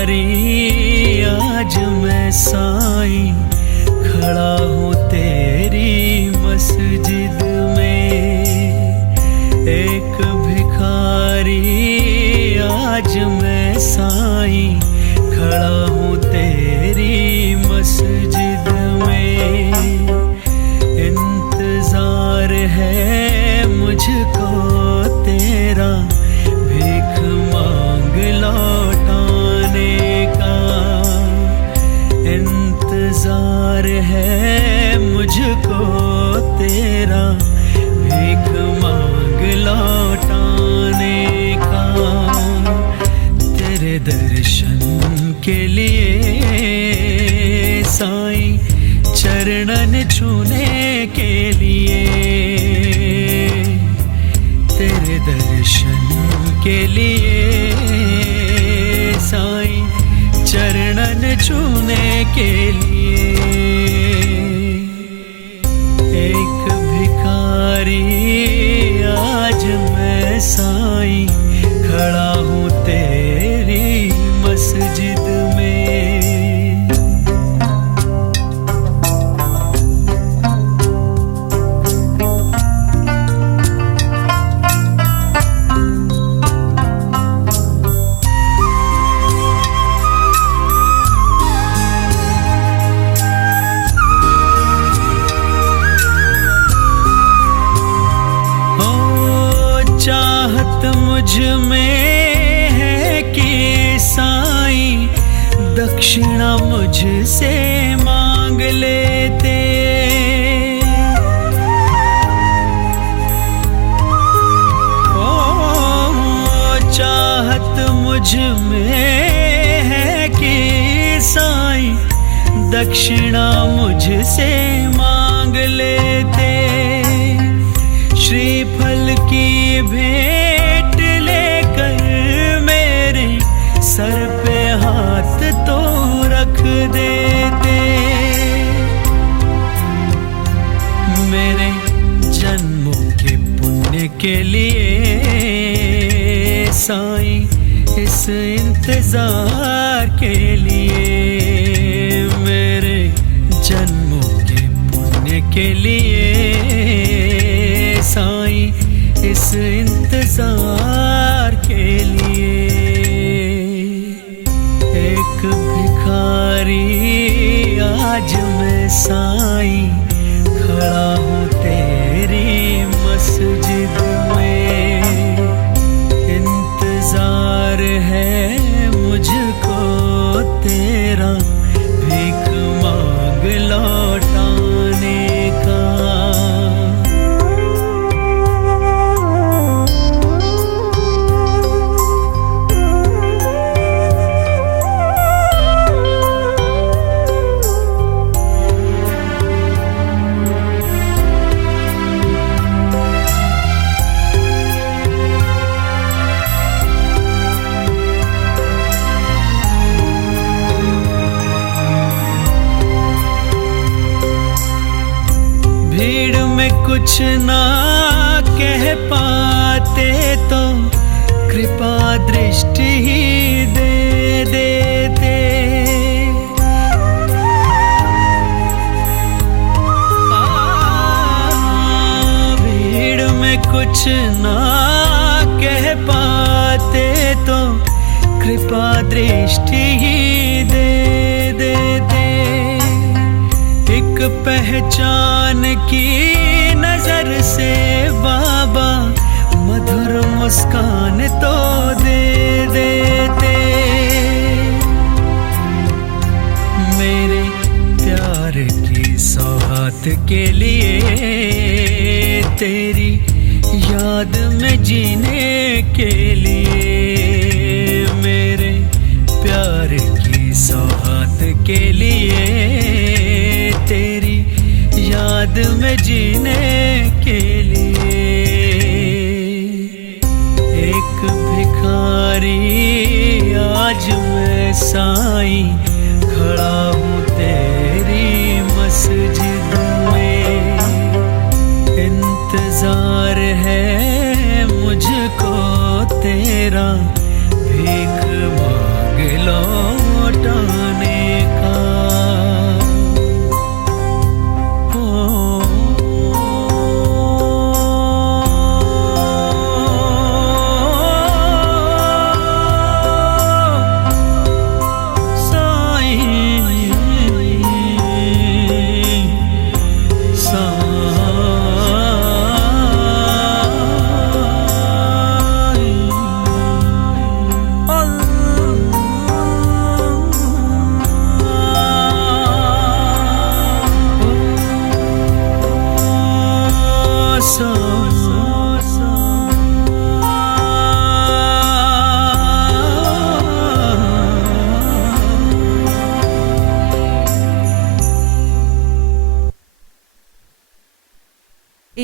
आज मैं साईं खड़ा हूँ तेरी मस्जिद में। एक भिखारी आज मैं साईं खड़ा हूँ तेरी मस्जिद में। इंतजार है मुझको तेरा भीख मांग लौटाने का। इंतजार है मुझको तेरा भीख मांग लौटाने का। तेरे दर्शन के लिए साईं चरणन छूने के लिए। तेरे दर्शन के लिए साईं चरणन छूने के लिए। एक भिखारी आज मैं साईं खड़ा हूँ तेरी मस्जिद में। चाहत मुझ में है कि साईं दक्षिणा मुझसे मांग लेते। चाहत मुझ में है कि साईं दक्षिणा मुझसे मांग लेते। श्रीफल की भेंट लेकर मेरे सर पे हाथ तो रख देते। मेरे जन्मों के पुण्य के लिए साईं इस इंतजार के लिए। मेरे जन्मों के पुण्य के लिए साईं इस इंतजार के लिए। एक भिखारी आज मैं साईं खड़ा हूँ तेरी मस्जिद में। इंतजार है मुझको तेरा भीख मांग लौटाने का। भीड़ में कुछ ना कह पाते तो कृपा दृष्टि ही दे देते। भीड़ में कुछ ना कह पाते तो कृपा दृष्टि ही दे देते। एक पहचान की नजर से बाबा मधुर मुस्कान तो दे देते। मेरे प्यार की सौगात के लिए तेरी याद में जीने के लिए। मेरे प्यार की सौगात के लिए तेरी याद में जीने के लिए। एक भिखारी आज मैं साईं खड़ा हूँ तेरी मस्जिद में। इंतजार है मुझको तेरा भीख मांग लो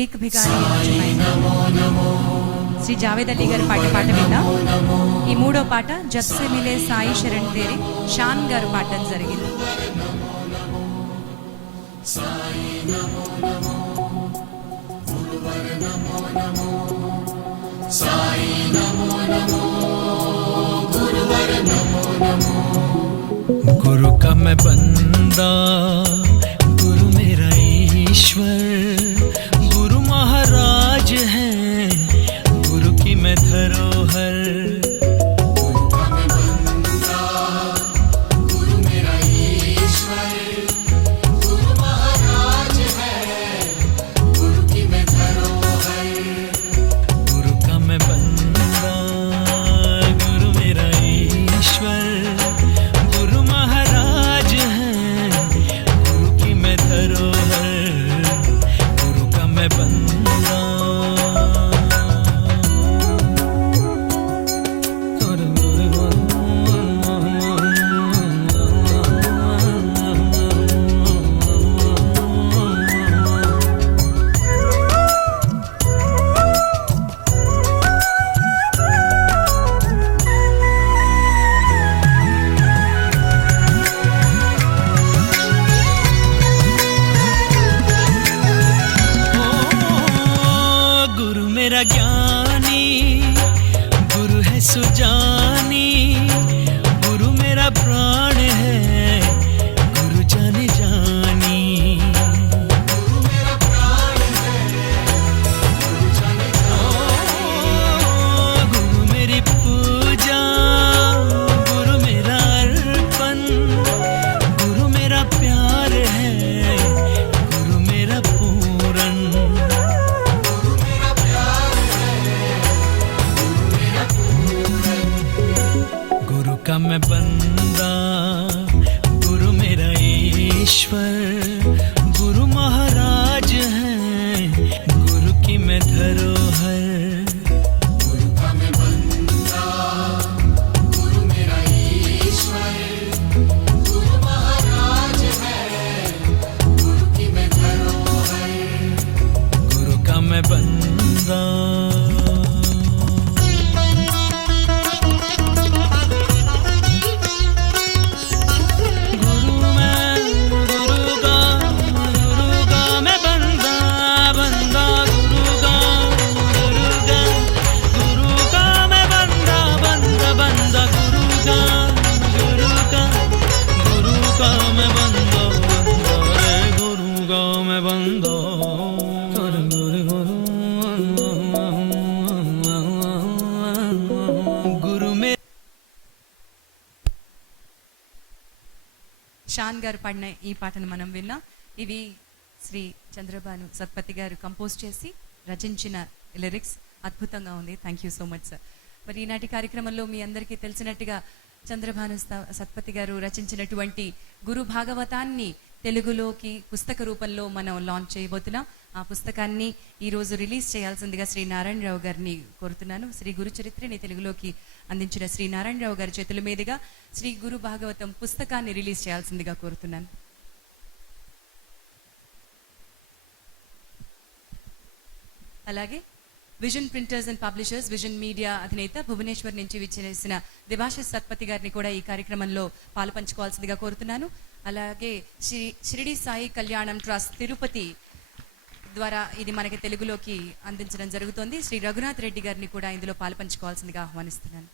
ఏక్ భికారి శ్రీ జావేద్ అలీ గారి పాట విందాం. ఈ మూడో పాట జబ్ సే మిలే సాయి శరణ్ తేరే షాన్ గారు పాడడం జరిగింది. गुरु का मैं बंदा, गुरु मेरा ईश्वर, गुरु महाराज है, गुरु की मैं धरोहर. गुरु का मैं बंदा, गुरु मेरा ईश्वर, गुरु महाराज है, गुरु की मैं धरोहर. गुरु का मैं बंदा, गुरु मेरा ईश्वर, मेरा ज्ञानी, गुरु है सुजानी, गुरु मेरा प्राण है, गुरु जाने जानी. गुरु मेरा प्राण है, गुरु जाने जानी. गुरु मेरी पूजा, गुरु मेरा अर्पण, गुरु मेरा प्यार है, गुरु मेरा पूरन. का मैं बंदा, गुरु मेरा ईश्वर, गुरु महाराज है, गुरु की मैं धरोहर. गुरु का मैं बंदा, गुरु मेरा ईश्वर, गुरु महाराज है, गुरु की मैं धरोहर. गुरु का मैं बंदा. షాన్ గారు పాడిన ఈ పాటను మనం విన్నాం. ఇవి శ్రీ చంద్రబాను సత్పతి గారు కంపోజ్ చేసి రచించిన లిరిక్స్. అద్భుతంగా ఉంది. Thank you so much sir. మరి ఈనాటి కార్యక్రమంలో మీ అందరికీ తెలిసినట్టుగా చంద్రబాను సత్పతి గారు రచించినటువంటి గురు భాగవతాన్ని తెలుగులోకి పుస్తక రూపంలో మనం లాంచ్ చేయబోతున్నాం. ఆ పుస్తకాన్ని ఈరోజు రిలీజ్ చేయాల్సిందిగా శ్రీ నారాయణరావు గారిని కోరుతున్నాను. శ్రీ గురు చరిత్రని తెలుగులోకి అందించిన శ్రీ నారాయణరావు గారి చేతుల మీదుగా శ్రీ గురు భాగవతం పుస్తకాన్ని రిలీజ్ చేయాల్సిందిగా కోరుతున్నాను. అలాగే vision printers and publishers, vision media అధినేత భువనేశ్వర్ నుంచి విచ్చేసిన దేవాశిష్ సత్పతి గారిని కూడా ఈ కార్యక్రమంలో పాలుపంచుకోవాల్సిందిగా కోరుతున్నాను. అలాగే షిరిడి సాయి కళ్యాణం ట్రస్ట్ తిరుపతి ద్వారా ఇది మనకి తెలుగులోకి అందించడం జరుగుతోంది. శ్రీ రఘునాథ్ రెడ్డి గారిని కూడా ఇందులో పాలుపంచుకోవాల్సిందిగా ఆహ్వానిస్తున్నాను.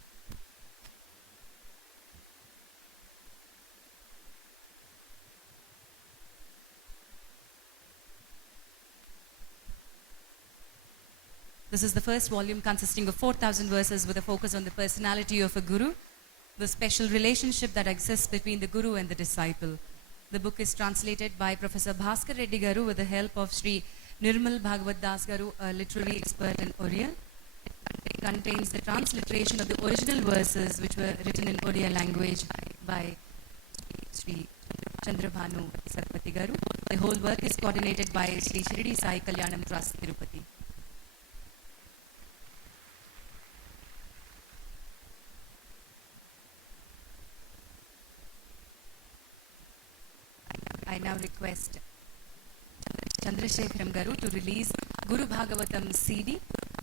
This is the first volume consisting of 4,000 verses with a focus on the personality of a guru, the special relationship that exists between the guru and the disciple. The book is translated by Professor Bhaskar Reddy Garu with the help of Sri Nirmal Bhagavad Das Garu, a literary expert in Oriya. It contains the transliteration of the original verses which were written in Oriya language by Sri Chandrabhanu Satpathy Garu. The whole work is coordinated by Sri Shirdi Sai Kalyanam Trust, Tirupati. I now request Chandrasekharam Garu to release Guru Bhagavatam CD.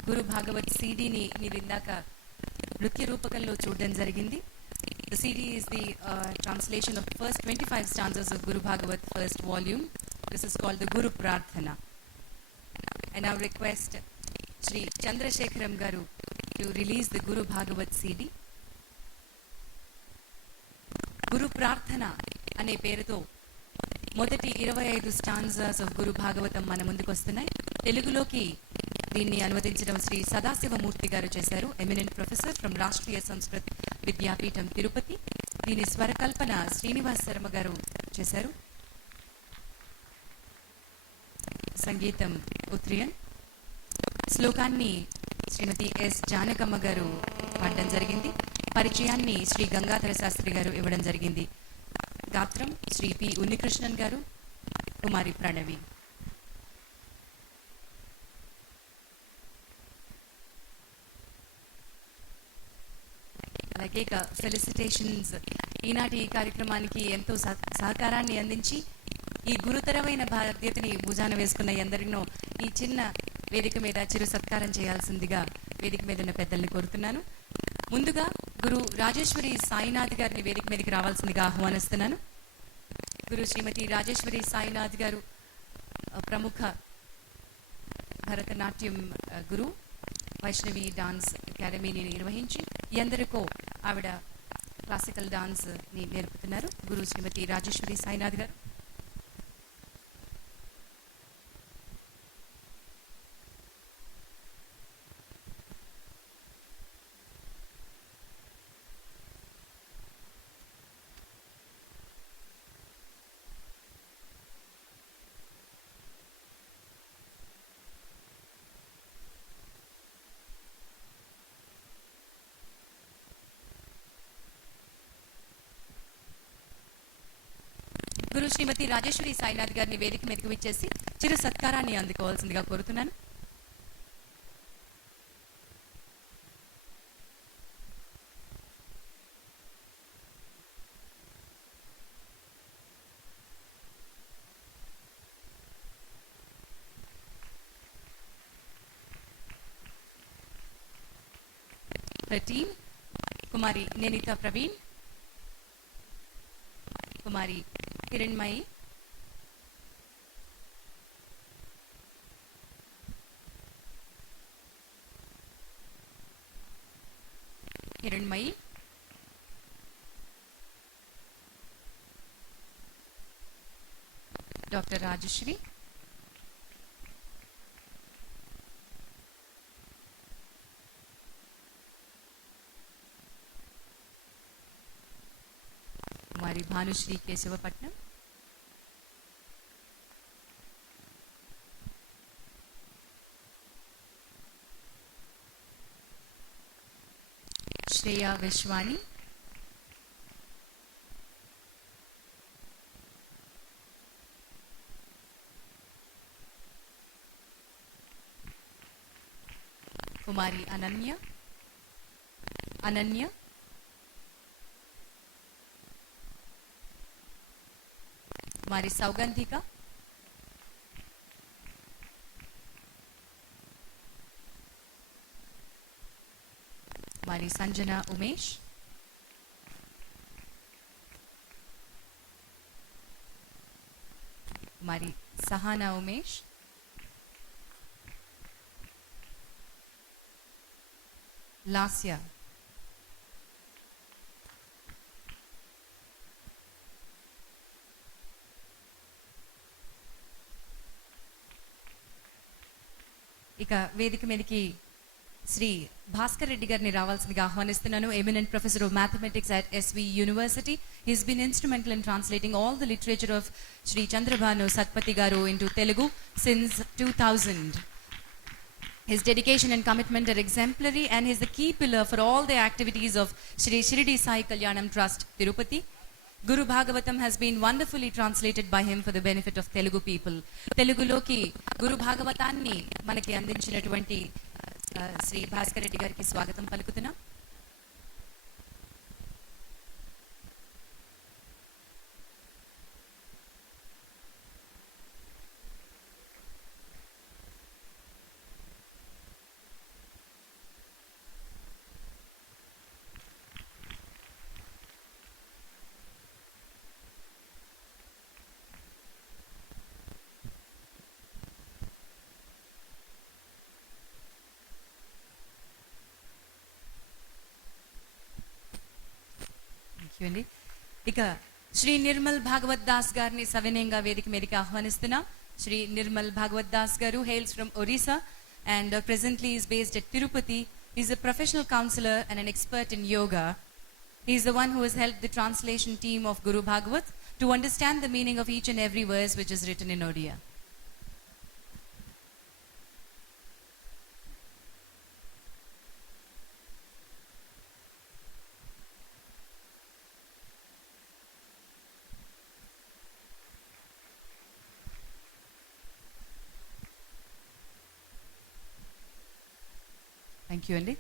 Guru Bhagavat సిడిని మీరు ఇందాక నృత్య రూపకంలో చూడడం జరిగింది. The CD is the translation of first 25 stanzas of Guru Bhagavat first volume. This is called the Guru Prarthana. I now request Shri Chandrasekharam Garu to release the Guru Bhagavat CD. Guru Prarthana అనే పేరుతో మొదటి 25 స్టాన్జాస్ of గురు భాగవతం మన ముందుకు వస్తున్నాయి. తెలుగులోకి దీన్ని అనువదించడం శ్రీ సదాశివమూర్తి గారు చేశారు. Eminent professor from Rashtriya Sanskrit Vidyapeetham Tirupati. దీని స్వరకల్పన శ్రీనివాస్ శర్మ గారు చేశారు. సంగీతం ఉత్రియన్. శ్లోకాన్ని శ్రీమతి ఎస్ జానకమ్మ గారు పాడడం జరిగింది. పరిచయాన్ని శ్రీ గంగాధర శాస్త్రి గారు ఇవ్వడం జరిగింది. గాత్రం శ్రీ పి ఉన్నికృష్ణన్ గారు, కుమారి ప్రణవి. అలాగే ఇక ఫెలిసిటేషన్స్. ఈనాటి ఈ కార్యక్రమానికి ఎంతో సహకారాన్ని అందించి ఈ గురుతరమైన బాధ్యతని భుజాన వేసుకున్న ఎందరినో ఈ చిన్న వేదిక మీద చిరు సత్కారం చేయాల్సిందిగా వేదిక మీద ఉన్న పెద్దల్ని కోరుతున్నాను. ముందుగా గురు రాజేశ్వరి సాయినాథ్ గారిని వేదిక మీదకి రావాల్సిందిగా ఆహ్వానిస్తున్నాను. గురు శ్రీమతి రాజేశ్వరి సాయినాథ్ గారు ప్రముఖ భరతనాట్యం గురు, వైష్ణవి డాన్స్ అకాడమీని నిర్వహించి ఎందరికో ఆవిడ క్లాసికల్ డాన్స్ ని నేర్పుతున్నారు. గురు శ్రీమతి రాజేశ్వరి సాయినాథ్ గారు. గురు శ్రీమతి రాజేశ్వరి సాయినాథ్ గారిని వేదిక మీదకు విచ్చేసి చిరు సత్కారాన్ని అందుకోవాల్సిందిగా కోరుతున్నాను. టీమ్ కుమారి నేనిత ప్రవీణ్, కుమారి కిరణ్మయి, కిరణ్మయి, డాక్టర్ రాజశ్రీ, కుమారి భానుశ్రీ కేశవపట్నం, శ్రేయా విశ్వాని, కుమారి అనన్య, కుమారి సౌగంధిక, కుమారి సంజన ఉమేష్, కుమారి సహానా ఉమేష్, లాస్య, ఇక వేదిక మీదకి శ్రీ భాస్కర్ రెడ్డి గారిని రావాల్సిందిగా ఆహ్వానిస్తున్నాను. Eminent professor of mathematics at SV university. He's been instrumental in translating all the literature of Shri Chandrabhanu Satpathy garu into Telugu since 2000. His dedication and commitment are exemplary, and he is the key pillar for all the activities of Shri Shirdi Sai Kalyanam Trust, Tirupati. Guru Bhagavatam has been wonderfully translated by him for the benefit of Telugu people. Teluguloki Guru Bhagavatanni manaki andinchiనటువంటి శ్రీ భాస్కర్ రెడ్డి గారికి స్వాగతం పలుకుతున్నా. You అండి. ఇక శ్రీ నిర్మల్ భాగవత్ దాస్ గారిని సవినయంగా వేదిక మీదకి ఆహ్వానిస్తున్నాం. శ్రీ నిర్మల్ భాగవత్ దాస్ గారు hails from Orissa and presently is based at Tirupati. He is a professional counselor and an expert in yoga. He is the one who has helped the translation team of Guru Bhagavat to understand the meaning of each and every verse which is written in Odia. Thank you అండి.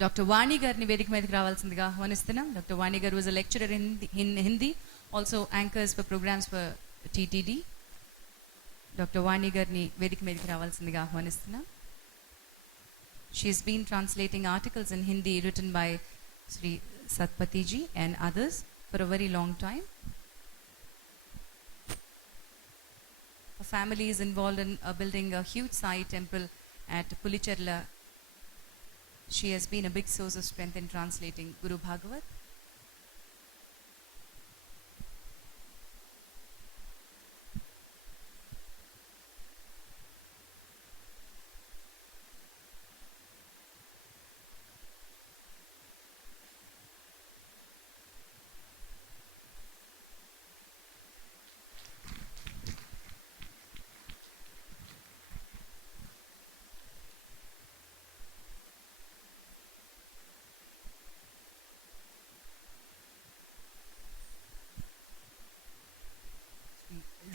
Doctor Vani గారిని వేదిక మీదకి రావాల్సిందిగా ఆహ్వానిస్తున్నాం. Doctor Vani garu was a lecturer in Hindi, also anchors for programs for TTD. Doctor Vani గారిని వేదిక మీదకి రావాల్సిందిగా ఆహ్వానిస్తున్నాం. She has been translating articles in Hindi written by Shri Satpathyji and others for a very long time. Her family is involved in building a huge Sai temple at Pulicherla. She has been a big source of strength in translating Guru Bhagavat.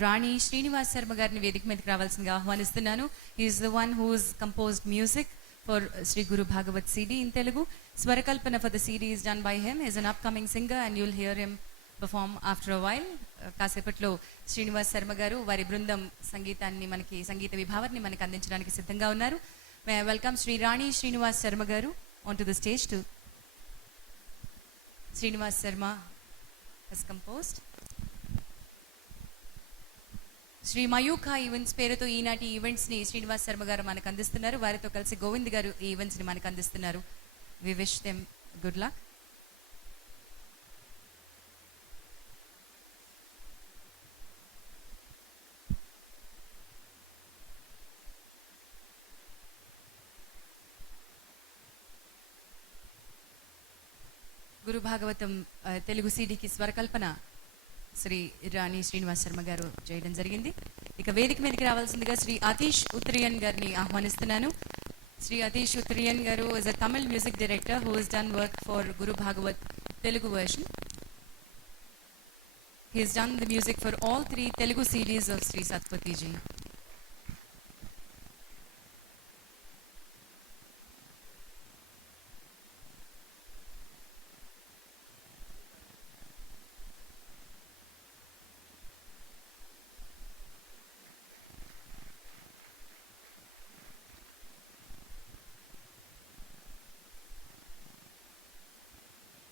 Rani Srinivas Sharma గారిని వేదిక మీదకి రావాల్సిందిగా ఆహ్వానిస్తున్నాను. Is the one who's composed music for Shri Guru Bhagavat CD in Telugu. స్వరకల్పన for the CD is done by him. He is an upcoming singer and you'll hear him perform after a while. కాసేపట్లో శ్రీనివాస్ శర్మ గారు వారి బృందం సంగీత విభావాన్ని మనకి అందించడానికి సిద్ధంగా ఉన్నారు. Welcome Shri Rani Srinivas Sharma garu on to the stage too. Srinivas Sharma has composed. Shri Mayukha events పేరుతో ఈనాటి ఈవెంట్స్ని శ్రీనివాస్ శర్మ గారు మనకు అందిస్తున్నారు. వారితో కలిసి గోవింద్ గారు ఈ ఈవెంట్స్ని మనకు అందిస్తున్నారు. We wish them good luck. Guru Bhagavatam Telugu CDకి స్వరకల్పన శ్రీ రాణి శ్రీనివాస్ శర్మ గారు చేయడం జరిగింది. ఇక వేదిక మీదకి రావాల్సిందిగా శ్రీ అతీష్ ఉత్రియన్ గారిని ఆహ్వానిస్తున్నాను. Shri Atish Utriyan garu is a Tamil music director who has done work for Guru Bhagavat Telugu version. He has done the music for all 3 Telugu CDs of Shri Satpathyji.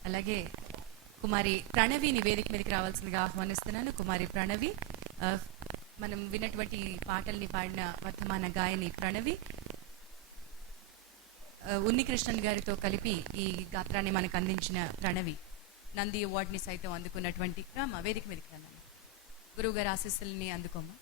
అలాగే కుమారి ప్రణవిని వేదిక మీదకి రావాల్సిందిగా ఆహ్వానిస్తున్నాను. కుమారి ప్రణవి మనం విన్నటువంటి పాటల్ని పాడిన వర్ధమాన గాయని ప్రణవి. ఉన్నికృష్ణన్ గారితో కలిపి ఈ గాత్రాన్ని మనకు అందించిన ప్రణవి నంది అవార్డుని సైతం అందుకున్నటువంటి రామ వేదిక మీదకి రాను. గురువు గారి ఆశీస్సుల్ని అందుకోమా.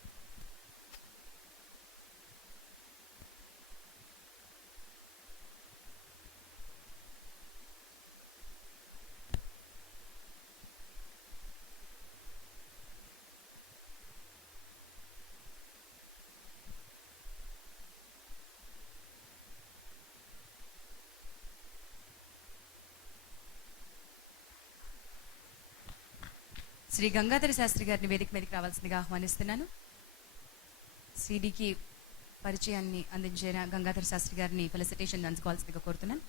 శ్రీ గంగాధర శాస్త్రి గారిని వేదిక మీదకి రావాల్సిందిగా ఆహ్వానిస్తున్నాను. CDకి పరిచయాన్ని అందించిన గంగాధర శాస్త్రి గారిని ఫెలిసిటేషన్ అందుకోవాల్సిందిగా కోరుతున్నాను.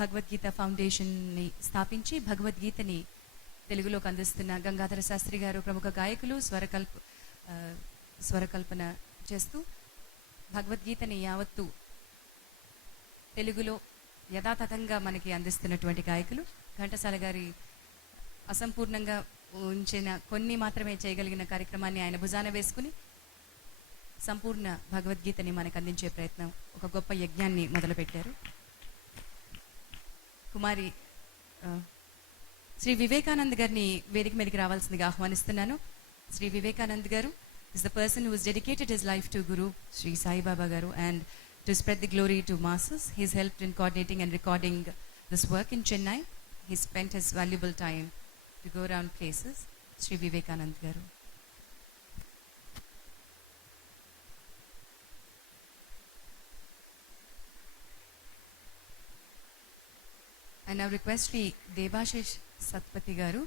భగవద్గీత ఫౌండేషన్ని స్థాపించి భగవద్గీతని తెలుగులోకి అందిస్తున్న గంగాధర శాస్త్రి గారు ప్రముఖ గాయకులు, స్వరకల్పన చేస్తూ భగవద్గీతని యావత్తు తెలుగులో యథాతథంగా మనకి అందిస్తున్నటువంటి గాయకులు. ఘంటసాల గారి అసంపూర్ణంగా ఉంచిన కొన్ని మాత్రమే చేయగలిగిన కార్యక్రమాన్ని ఆయన భుజాన వేసుకుని సంపూర్ణ భగవద్గీతని మనకు అందించే ప్రయత్నం, ఒక గొప్ప యజ్ఞాన్ని మొదలుపెట్టారు. కుమారి శ్రీ వివేకానంద్ గారిని వేదిక మీదకి రావాల్సిందిగా ఆహ్వానిస్తున్నాను. శ్రీ వివేకానంద్ గారు is the person who has dedicated his life to Guru Sri Sai Baba Garu and to spread the glory to masses. He's helped in coordinating and recording this work in Chennai. He spent his valuable time to go around places. Sri Vivekanand Garu. I now request Sri Debashish Satpathy Garu.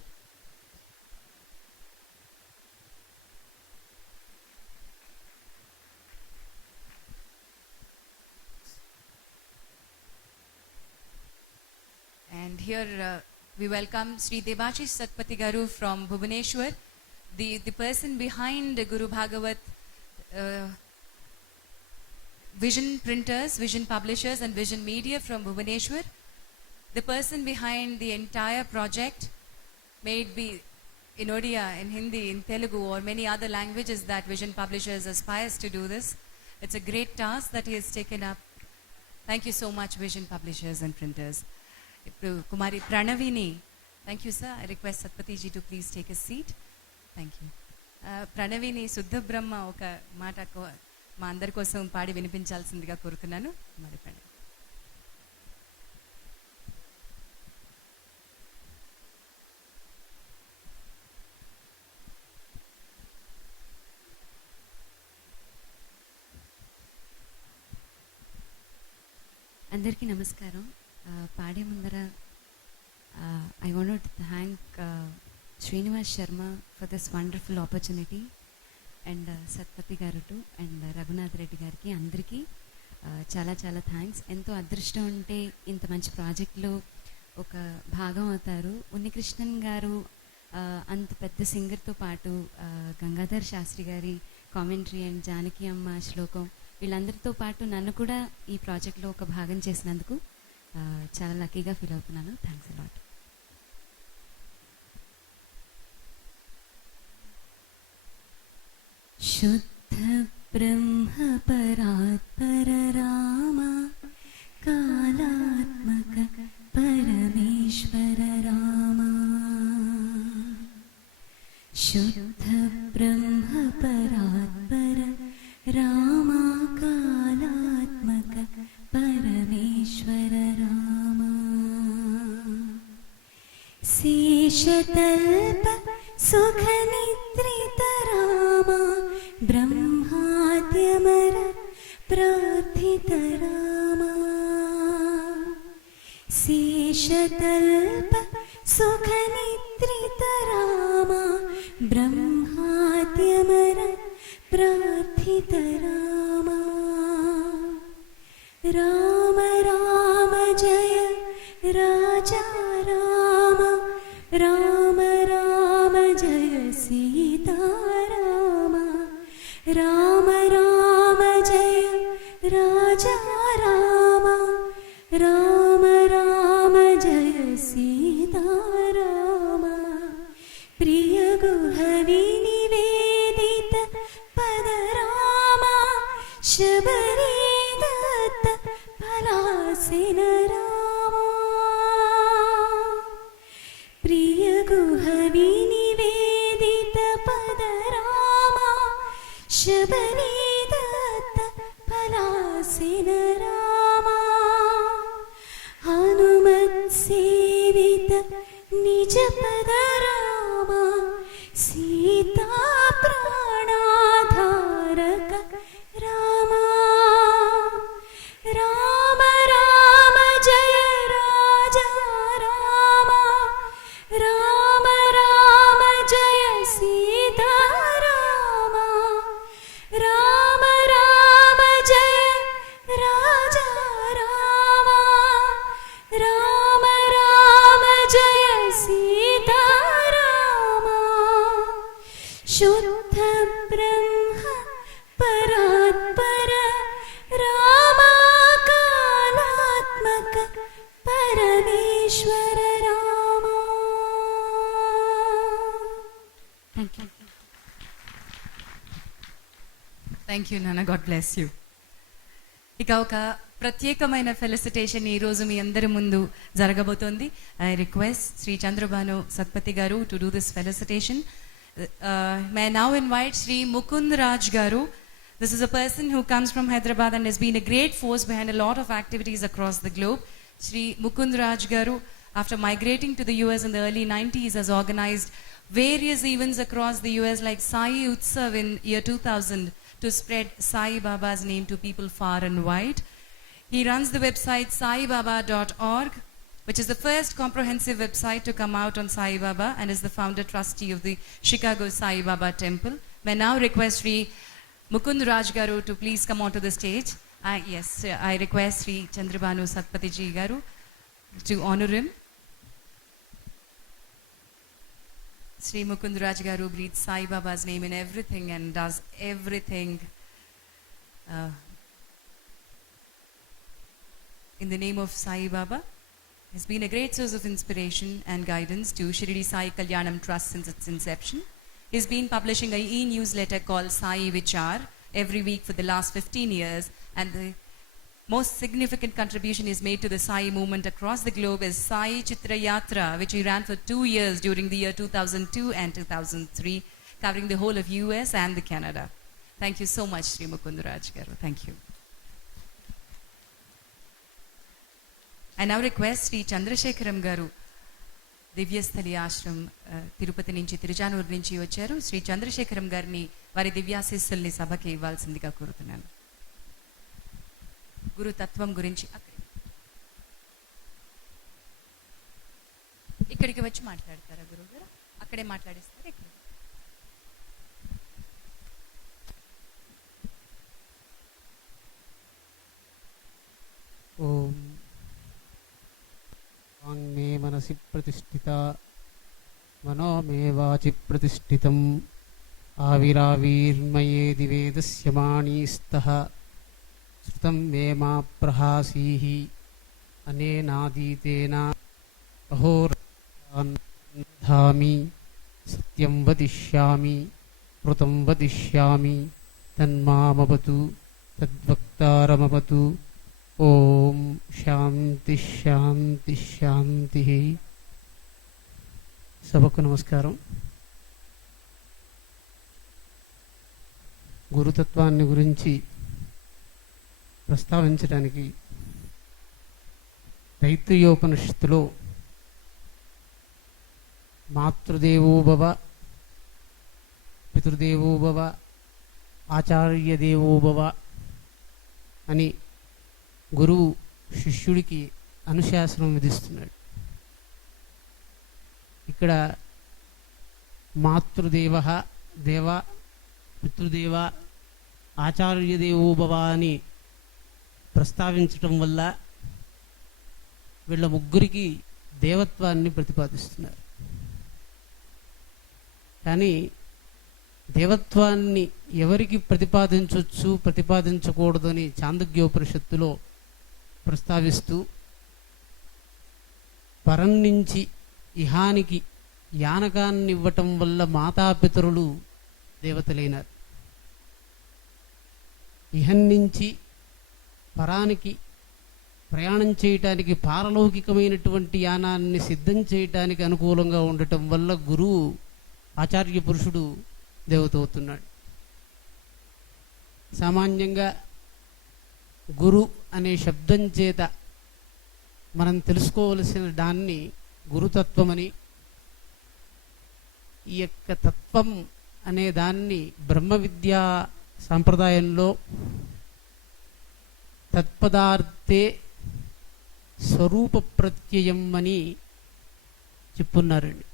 And here we welcome Sri Debashish Satpathy Garu from Bhubaneswar, the person behind Guru Bhagavat Vision Printers, Vision Publishers and Vision Media from Bhubaneswar. The person behind the entire project, may it be in Odia, in Hindi, in Telugu or many other languages that Vision Publishers aspires to do this. It's a great task that he has taken up. Thank you so much, Vision Publishers and Printers. ఇప్పుడు కుమారి ప్రణవిని, thank you sir. I request Satpathyji to please take a seat. Thank you. ప్రణవిని శుద్ధ బ్రహ్మ ఒక మాట మా అందరి కోసం పాడి వినిపించాల్సిందిగా కోరుతున్నాను. కుమారి ప్రణవి. అందరికీ నమస్కారం. పాడే ముందర I want to thank Srinivas Sharma for this wonderful opportunity and Satpathy garu to and Raghunath Reddy గారికి అందరికీ చాలా చాలా థ్యాంక్స్. ఎంతో అదృష్టం ఉంటే ఇంత మంచి ప్రాజెక్ట్లో ఒక భాగం అవుతారు. ఉన్నికృష్ణన్ గారు అంత పెద్ద సింగర్తో పాటు గంగాధర్ శాస్త్రి గారి కామెంటరీ అండ్ జానకి అమ్మ శ్లోకం వీళ్ళందరితో పాటు నన్ను కూడా ఈ ప్రాజెక్ట్లో ఒక భాగం చేసినందుకు చాలా లక్కీగా ఫీల్ అవుతున్నాను. Thanks a lot. శుద్ధ బ్రహ్మ పరాత్పర రామ కాలాత్మక పరమేశ్వర రామ. శుద్ధ బ్రహ్మ పరాత్పర రామ కాలాత్మక పరమేశ్వర రామ. శేషతల్ప సుఖ నిద్రిత రామ బ్రహ్మాద్యమర ప్రార్థిత రామ. శేషతల్ప సుఖ నిద్రిత రామ బ్రహ్మాద్యమర ప్రార్థిత రామ. రామ రామ జయ రాజా రామ. రామ రామ జయ సీతారామ. రామ రామ జయ రాజా రామ. రామ రామ జయ సీతారామ. ప్రియ గుహవి నివేదిత పద రామ. శబరి దత్త పలాసిన రామ. ప్రియ గుహవి నివేదిత పద రామ. శబరి దత్త పలాసిన రామ. హనుమత్ సేవిత నిజ పద రామ. సీతా ప్రాణాధారక రామ. రామ రామ జయ రాజా రామ. రామ రామ జయ సీతారామ. రామ రామ జయ రాజా రామ. రామ రామ జయ సీతారామ. థ్యాంక్ యూ నాన్న, గాడ్ బ్లెస్ యూ. ఇక ఒక ప్రత్యేకమైన ఫెలిసిటేషన్ ఈరోజు మీ అందరి ముందు జరగబోతోంది. I request Shri Chandrabhanu Satpathy garu to do this felicitation. May now invite Shri Mukund Raj garu. This is a person who comes from Hyderabad and has been a great force behind a lot of activities across the globe. Shri Mukund Raj Garu, after migrating to the US in the early 90s, has organized various events across the US like Sai Utsav in year 2000 to spread Sai Baba's name to people far and wide. He runs the website saibaba.org, which is the first comprehensive website to come out on Sai Baba, and is the founder trustee of the Chicago Sai Baba Temple. May now request Shri Mukund Raj Garu to please come onto the stage. Yes, I request Sri Chandrabanu Satpati Ji Garu to honor him. Sri Mukund Raj Garu breathes Sai Baba's name in everything and does everything in the name of Sai Baba. He's been a great source of inspiration and guidance to Shirdi Sai Kalyanam Trust since its inception. He's been publishing an e-newsletter called Sai Vichar every week for the last 15 years, and the most significant contribution he's made to the Sai movement across the globe is Sai Chitra Yatra, which he ran for 2 years during the year 2002 and 2003, covering the whole of US and the Canada. Thank you so much, Sri Mukund Raj Garu. Thank you. I now request Sri Chandrasekharam Garu, దివ్యస్థలి ఆశ్రమం తిరుపతి నుంచి, తిరుచానూరు నుంచి వచ్చారు. శ్రీ చంద్రశేఖరం గారిని వారి దివ్యాశీస్సుల్ని సభకి ఇవ్వాల్సిందిగా కోరుతున్నాను. గురుతత్వం గురించి ఇక్కడికి వచ్చి మాట్లాడతారా గురువు గారు? అక్కడే మాట్లాడిస్తారా? ఇక్కడ ఓం మే మనసి ప్రతిష్ఠిత మనో మే వాచి ప్రతిష్ఠితం ఆవిరావిర్మయేది వేదస్య మాణీస్తః శృతం మే మా ప్రహాసీః అనేనాదీతేన అహోరాధామి సత్యం వదిష్యామి కృతం వదిష్యామి తన్మామవతు తద్వక్తారమవతు. ఓం శాంతి శాంతి శాంతి. సభకు నమస్కారం. గురుతత్వాన్ని గురించి ప్రస్తావించడానికి తైత్తిరీయోపనిషత్తులో మాతృదేవోభవ, పితృదేవోభవ, ఆచార్యదేవోభవ అని గురువు శిష్యుడికి అనుశాసనం విధిస్తున్నాడు. ఇక్కడ మాతృదేవ దేవ, పితృదేవ, ఆచార్యదేవోభవ అని ప్రస్తావించటం వల్ల వీళ్ళ ముగ్గురికి దేవత్వాన్ని ప్రతిపాదిస్తున్నారు. కానీ దేవత్వాన్ని ఎవరికి ప్రతిపాదించవచ్చు, ప్రతిపాదించకూడదని చాందోగ్యోపనిషత్తులో ప్రస్తావిస్తూ పరం నుంచి ఇహానికి యానకాన్ని ఇవ్వటం వల్ల మాతాపితరులు దేవతలైనారు. ఇహం నుంచి పరానికి ప్రయాణం చేయటానికి, పారలౌకికమైనటువంటి యానాన్ని సిద్ధం చేయటానికి అనుకూలంగా ఉండటం వల్ల గురువు, ఆచార్య పురుషుడు దేవత అవుతున్నాడు. సామాన్యంగా గురు అనే శబ్దం చేత మనం తెలుసుకోవలసిన దాన్ని గురుతత్వమని, ఈ యొక్క తత్వం అనే దాన్ని బ్రహ్మ విద్యా సాంప్రదాయంలో తత్పదార్థే స్వరూప ప్రత్యయం అని చెప్పున్నారండి.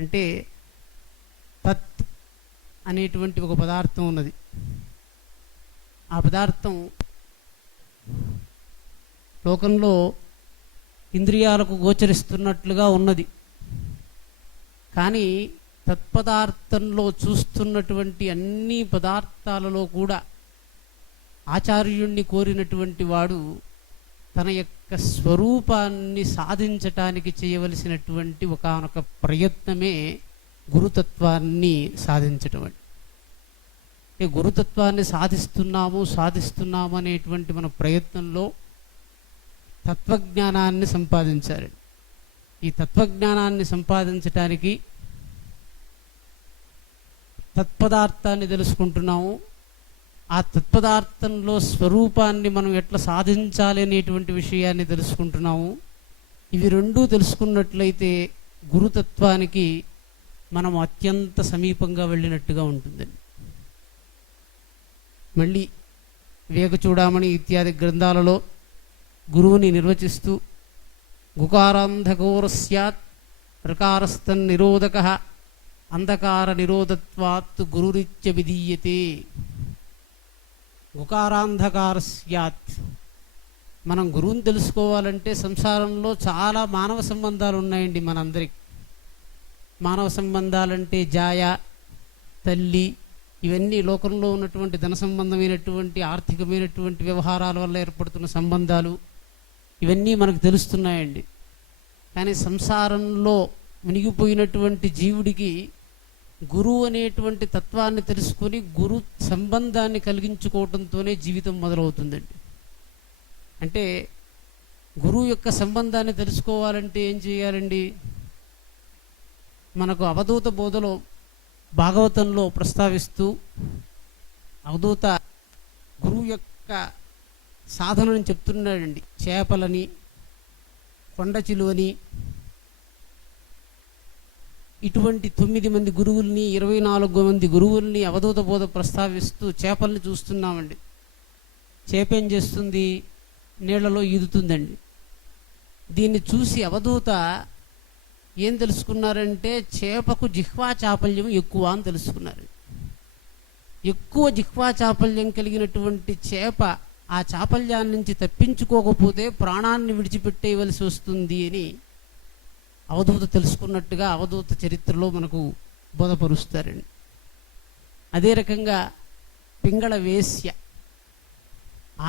అంటే తత్ అనేటువంటి ఒక పదార్థం ఉన్నది. ఆ పదార్థం లోకంలో ఇంద్రియాలకు గోచరిస్తున్నట్లుగా ఉన్నది. కానీ తత్పదార్థంలో చూస్తున్నటువంటి అన్ని పదార్థాలలో కూడా ఆచార్యుణ్ణి కోరినటువంటి వాడు తన యొక్క స్వరూపాన్ని సాధించటానికి చేయవలసినటువంటి ఒకానొక ప్రయత్నమే గురుతత్వాన్ని సాధించటం. గురుతత్వాన్ని సాధిస్తున్నాము అనేటువంటి మన ప్రయత్నంలో తత్వజ్ఞానాన్ని సంపాదించాలి. ఈ తత్వజ్ఞానాన్ని సంపాదించటానికి తత్పదార్థాన్ని తెలుసుకుంటున్నాము. ఆ తత్పదార్థంలో స్వరూపాన్ని మనం ఎట్లా సాధించాలి అనేటువంటి విషయాన్ని తెలుసుకుంటున్నాము. ఇవి రెండూ తెలుసుకున్నట్లయితే గురుతత్వానికి మనం అత్యంత సమీపంగా వెళ్ళినట్టుగా ఉంటుందండి. మళ్ళీ వివేక చూడామణి ఇత్యాది గ్రంథాలలో గురువుని నిర్వచిస్తూ గుకారాంధకోర స్యాత్ ఋకారస్తన్ నిరోధక అంధకార నిరోధత్వాత్ గురురిత్య విధీయతే. గుకారాంధకార స్యాత్, మనం గురువుని తెలుసుకోవాలంటే సంసారంలో చాలా మానవ సంబంధాలు ఉన్నాయండి మనందరికి. మానవ సంబంధాలంటే జాయ, తల్లి, ఇవన్నీ లోకంలో ఉన్నటువంటి ధన సంబంధమైనటువంటి ఆర్థికమైనటువంటి వ్యవహారాల వల్ల ఏర్పడుతున్న సంబంధాలు ఇవన్నీ మనకు తెలుస్తున్నాయండి. కానీ సంసారంలో మునిగిపోయినటువంటి జీవుడికి గురువు అనేటువంటి తత్వాన్ని తెలుసుకొని గురు సంబంధాన్ని కలిగించుకోవడంతోనే జీవితం మొదలవుతుందండి. అంటే గురువు యొక్క సంబంధాన్ని తెలుసుకోవాలంటే ఏం చేయాలండి? మనకు అవధూత బోధలో భాగవతంలో ప్రస్తావిస్తూ అవధూత గురువు యొక్క సాధనని చెప్తున్నాడండి. చేపలని, కొండ చిలువని, ఇటువంటి 9 మంది గురువుల్ని, 24 మంది గురువుల్ని అవధూత బోధ ప్రస్తావిస్తూ చేపల్ని చూస్తున్నామండి. చేప ఏం చేస్తుంది? నీళ్లలో ఈదుతుందండి. దీన్ని చూసి అవధూత ఏం తెలుసుకున్నారంటే చేపకు జిహ్వా చాపల్యం ఎక్కువ అని తెలుసుకున్నారు. ఎక్కువ జిహ్వా చాపల్యం కలిగినటువంటి చేప ఆ చాపల్యాన్ని నుంచి తప్పించుకోకపోతే ప్రాణాన్ని విడిచిపెట్టేయవలసి వస్తుంది అని అవధూత తెలుసుకున్నట్టుగా అవధూత చరిత్రలో మనకు బోధపరుస్తారండి. అదే రకంగా పింగళ వేశ్య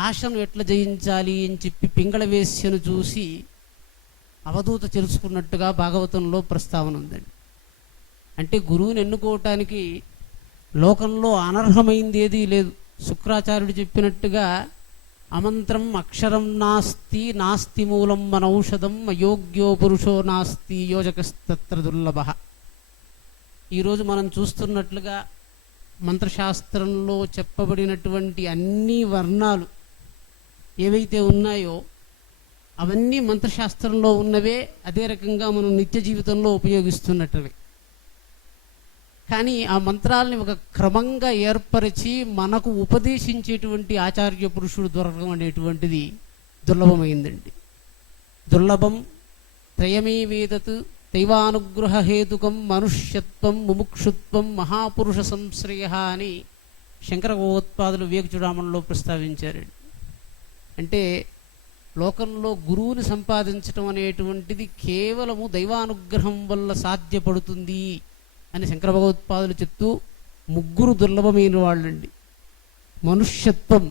ఆశను ఎట్లా జయించాలి అని చెప్పి పింగళ వేశ్యను చూసి అవధూత తెలుసుకున్నట్టుగా భాగవతంలో ప్రస్తావన ఉందండి. అంటే గురువుని ఎన్నుకోవటానికి లోకంలో అనర్హమైంది ఏదీ లేదు. శుక్రాచార్యుడు చెప్పినట్టుగా అమంత్రం అక్షరం నాస్తి, నాస్తి మూలం మనౌషధం, అయోగ్యో పురుషో నాస్తి, యోజకస్తత్ర దుర్లభ. ఈరోజు మనం చూస్తున్నట్లుగా మంత్రశాస్త్రంలో చెప్పబడినటువంటి అన్ని వర్ణాలు ఏవైతే ఉన్నాయో అవన్నీ మంత్రశాస్త్రంలో ఉన్నవే. అదే రకంగా మనం నిత్య జీవితంలో ఉపయోగిస్తున్నట్టువే. కానీ ఆ మంత్రాలని ఒక క్రమంగా ఏర్పరిచి మనకు ఉపదేశించేటువంటి ఆచార్య పురుషుడు దొరకడం అనేటువంటిది దుర్లభమైందండి. దుర్లభం త్రయమే వేదత్ దైవానుగ్రహ హేతుకం మనుష్యత్వం ముముక్షుత్వం మహాపురుష సంశ్రయ అని శంకర భగవత్పాదులు వివేక చూడామణిలో ప్రస్తావించారండి. అంటే లోకంలో గురువుని సంపాదించడం అనేటువంటిది కేవలము దైవానుగ్రహం వల్ల సాధ్యపడుతుంది అని శంకర భగవత్పాదులు చెప్తూ 3 దుర్లభమైన వాళ్ళండి. మనుష్యత్వం,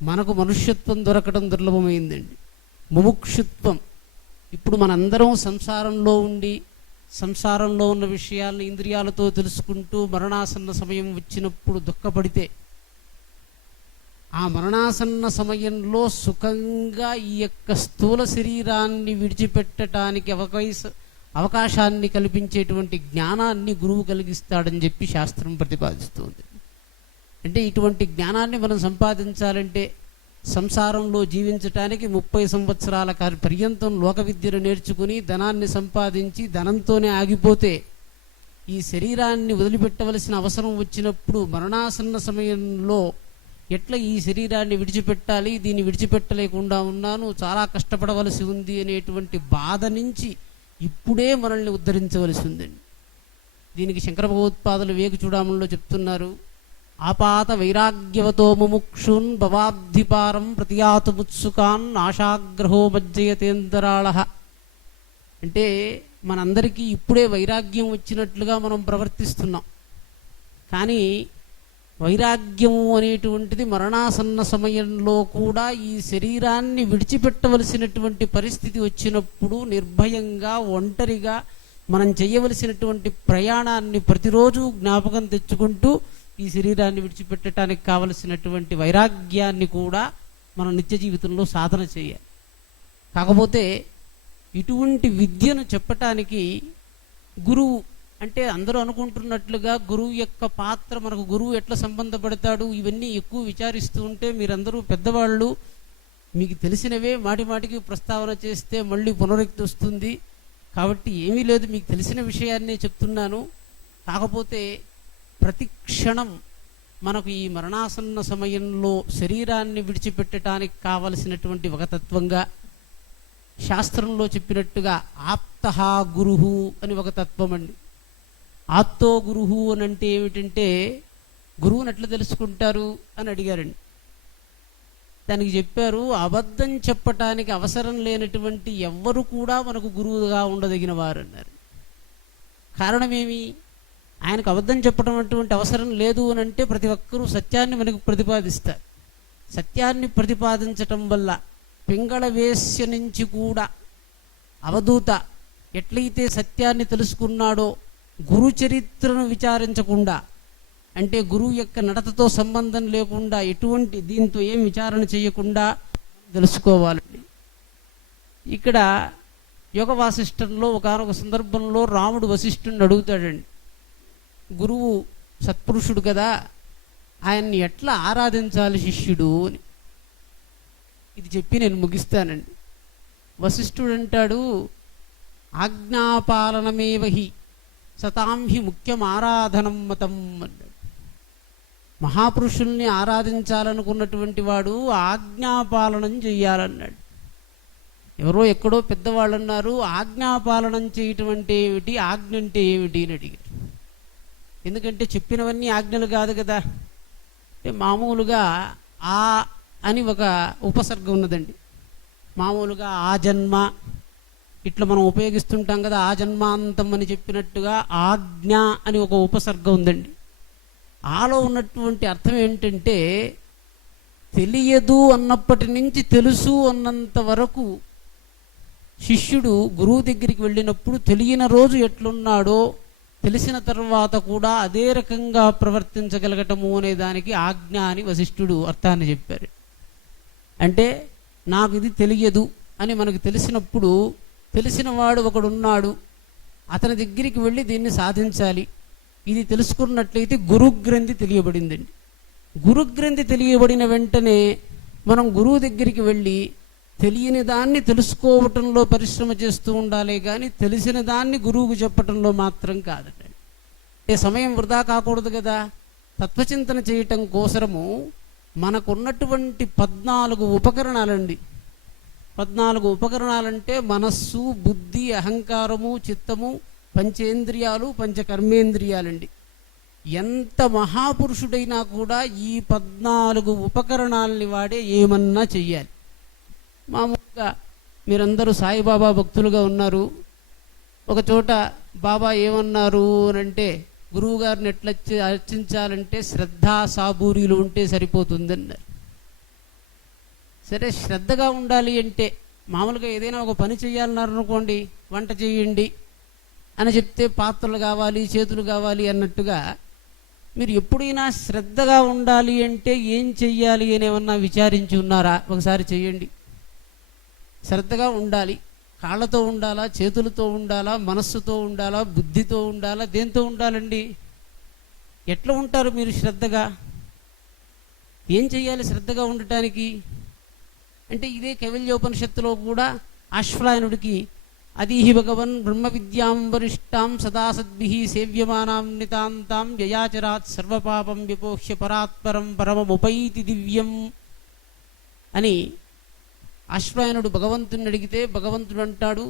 మనకు మనుష్యత్వం దొరకడం దుర్లభమైందండి. ముముక్షుత్వం, ఇప్పుడు మనందరం సంసారంలో ఉండి సంసారంలో ఉన్న విషయాలను ఇంద్రియాలతో తెలుసుకుంటూ మరణాసన్న సమయం వచ్చినప్పుడు దుఃఖపడితే ఆ మరణాసన్న సమయంలో సుఖంగా ఈ యొక్క స్థూల శరీరాన్ని విడిచిపెట్టడానికి అవకాశాన్ని కల్పించేటువంటి జ్ఞానాన్ని గురువు కలిగిస్తాడని చెప్పి శాస్త్రం ప్రతిపాదిస్తుంది. అంటే ఇటువంటి జ్ఞానాన్ని మనం సంపాదించాలంటే సంసారంలో జీవించటానికి 30 సంవత్సరాల పర్యంతం లోక విద్యను నేర్చుకుని ధనాన్ని సంపాదించి ధనంతోనే ఆగిపోతే ఈ శరీరాన్ని వదిలిపెట్టవలసిన అవసరం వచ్చినప్పుడు మరణాసన్న సమయంలో ఎట్లా ఈ శరీరాన్ని విడిచిపెట్టాలి, దీన్ని విడిచిపెట్టలేకుండా ఉన్నాను, చాలా కష్టపడవలసి ఉంది అనేటువంటి బాధ నుంచి ఇప్పుడే మనల్ని ఉద్ధరించవలసి ఉందండి. దీనికి శంకర భగవత్పాదులు వివేక చూడామణిలో చెప్తున్నారు. ఆపాత వైరాగ్యవతో ముముక్షూన్ భవాబ్ధిపారం ప్రతియాతు ముత్సుకాన్ ఆశాగ్రహో మజ్జయతేందరాళ. అంటే మనందరికీ ఇప్పుడే వైరాగ్యం వచ్చినట్లుగా మనం ప్రవర్తిస్తున్నాం. కానీ వైరాగ్యము అనేటువంటిది మరణాసన్న సమయంలో కూడా ఈ శరీరాన్ని విడిచిపెట్టవలసినటువంటి పరిస్థితి వచ్చినప్పుడు నిర్భయంగా ఒంటరిగా మనం చేయవలసినటువంటి ప్రయాణాన్ని ప్రతిరోజు జ్ఞాపకం తెచ్చుకుంటూ ఈ శరీరాన్ని విడిచిపెట్టడానికి కావలసినటువంటి వైరాగ్యాన్ని కూడా మనం నిత్య జీవితంలో సాధన చేయాలి. కాకపోతే ఇటువంటి విద్యను చెప్పటానికి గురువు అంటే అందరూ అనుకుంటున్నట్లుగా గురువు యొక్క పాత్ర, మనకు గురువు ఎట్లా సంబంధపడతాడు, ఇవన్నీ ఎక్కువ విచారిస్తూ ఉంటే మీరందరూ పెద్దవాళ్ళు, మీకు తెలిసినవే మాటి మాటికి ప్రస్తావన చేస్తే మళ్ళీ పునరుక్తి వస్తుంది. కాబట్టి ఏమీ లేదు, మీకు తెలిసిన విషయాన్నే చెప్తున్నాను. కాకపోతే ప్రతి క్షణం మనకు ఈ మరణాసన్న సమయంలో శరీరాన్ని విడిచిపెట్టడానికి కావలసినటువంటి ఒక తత్వంగా శాస్త్రంలో చెప్పినట్టుగా ఆప్తః గురుహు అని ఒక తత్వం అండి. ఆప్తో గురుహు అని అంటే ఏమిటంటే గురువుని ఎట్లా తెలుసుకుంటారు అని అడిగారండి. దానికి చెప్పారు, అబద్ధం చెప్పటానికి అవసరం లేనటువంటి ఎవ్వరు కూడా మనకు గురువుగా ఉండదగిన వారు అన్నారు. కారణమేమి? ఆయనకు అబద్ధం చెప్పడం అటువంటి అవసరం లేదు అని అంటే ప్రతి ఒక్కరూ సత్యాన్ని మనకు ప్రతిపాదిస్తారు. సత్యాన్ని ప్రతిపాదించటం వల్ల పింగళ వేశ్య నుంచి కూడా అవధూత ఎట్లయితే సత్యాన్ని తెలుసుకున్నాడో గురు చరిత్రను విచారించకుండా, అంటే గురువు యొక్క నడతతో సంబంధం లేకుండా ఎటువంటి దీంతో ఏం విచారణ చేయకుండా తెలుసుకోవాలండి. ఇక్కడ యోగ వాసిష్టంలో ఒకానొక సందర్భంలో రాముడు వశిష్ఠుని అడుగుతాడండి, గురువు సత్పురుషుడు కదా, ఆయన్ని ఎట్లా ఆరాధించాలి శిష్యుడు అని. ఇది చెప్పి నేను ముగిస్తానండి. వశిష్ఠుడు అంటాడు, ఆజ్ఞాపాలనమేవహి సతాంహి ముఖ్యం ఆరాధనం మతం అన్నాడు. మహాపురుషుల్ని ఆరాధించాలనుకున్నటువంటి వాడు ఆజ్ఞాపాలనం చెయ్యాలన్నాడు. ఎవరో ఎక్కడో పెద్దవాళ్ళు అన్నారు, ఆజ్ఞాపాలనం చేయటం అంటే ఏమిటి, ఆజ్ఞ అంటే ఏమిటి అని అడిగారు. ఎందుకంటే చెప్పినవన్నీ ఆజ్ఞలు కాదు కదా. అంటే మామూలుగా ఆ అని ఒక ఉపసర్గ ఉన్నదండి. మామూలుగా ఆ జన్మ ఇట్లా మనం ఉపయోగిస్తుంటాం కదా, ఆ జన్మాంతం అని చెప్పినట్టుగా ఆజ్ఞ అని ఒక ఉపసర్గ ఉందండి. ఆలో ఉన్నటువంటి అర్థం ఏంటంటే తెలియదు అన్నప్పటి నుంచి తెలుసు అన్నంత వరకు శిష్యుడు గురువు దగ్గరికి వెళ్ళినప్పుడు తెలియని రోజు ఎట్లున్నాడో తెలిసిన తర్వాత కూడా అదే రకంగా ప్రవర్తించగలగటము అనే దానికి ఆజ్ఞ అని వశిష్ఠుడు అర్థాన్ని చెప్పారు. అంటే నాకు ఇది తెలియదు అని మనకు తెలిసినప్పుడు తెలిసిన వాడు ఒకడున్నాడు, అతని దగ్గరికి వెళ్ళి దీన్ని సాధించాలి. ఇది తెలుసుకున్నట్లయితే గురుగ్రంథి తెలియబడిందండి. గురుగ్రంథి తెలియబడిన వెంటనే మనం గురువు దగ్గరికి వెళ్ళి తెలియని దాన్ని తెలుసుకోవటంలో పరిశ్రమ చేస్తూ ఉండాలి, కానీ తెలిసిన దాన్ని గురువుకు చెప్పటంలో మాత్రం కాదండి. అంటే సమయం వృధా కాకూడదు కదా. తత్వచింతన చేయటం కోసము మనకున్నటువంటి 14 ఉపకరణాలండి. 14 ఉపకరణాలంటే మనస్సు, బుద్ధి, అహంకారము, చిత్తము, పంచేంద్రియాలు, పంచకర్మేంద్రియాలండి. ఎంత మహాపురుషుడైనా కూడా ఈ 14 ఉపకరణాలని వాడే ఏమన్నా చెయ్యాలి. మామూలుగా మీరందరూ సాయిబాబా భక్తులుగా ఉన్నారు. ఒక చోట బాబా ఏమన్నారు అని అంటే గురువు గారిని ఎట్లా అర్చించాలంటే శ్రద్ధా సాబూరీలు ఉంటే సరిపోతుందన్నారు. సరే, శ్రద్ధగా ఉండాలి అంటే మామూలుగా ఏదైనా ఒక పని చేయాలన్నారు అనుకోండి, వంట చేయండి అని చెప్తే పాత్రలు కావాలి, చేతులు కావాలి అన్నట్టుగా మీరు ఎప్పుడైనా శ్రద్ధగా ఉండాలి అంటే ఏం చెయ్యాలి అని ఏమన్నా విచారించి ఉన్నారా? ఒకసారి చెయ్యండి. శ్రద్ధగా ఉండాలి. కాళ్ళతో ఉండాలా, చేతులతో ఉండాలా, మనస్సుతో ఉండాలా, బుద్ధితో ఉండాలా, దేంతో ఉండాలండి? ఎట్లా ఉంటారు మీరు శ్రద్ధగా? ఏం చెయ్యాలి శ్రద్ధగా ఉండటానికి? అంటే ఇదే కైవల్యోపనిషత్తులో కూడా ఆశ్వలాయనుడికి అదీహి భగవన్ బ్రహ్మ విద్యాం వరిష్టాం సదా సద్భిః సేవ్యమానాం నితాంతాం యయాచరాత్ సర్వపాపం విపోహ్య పరాత్పరం పరమముపైతి దివ్యం అని ఆశ్వలాయనుడు భగవంతుని అడిగితే భగవంతుడు అంటాడు,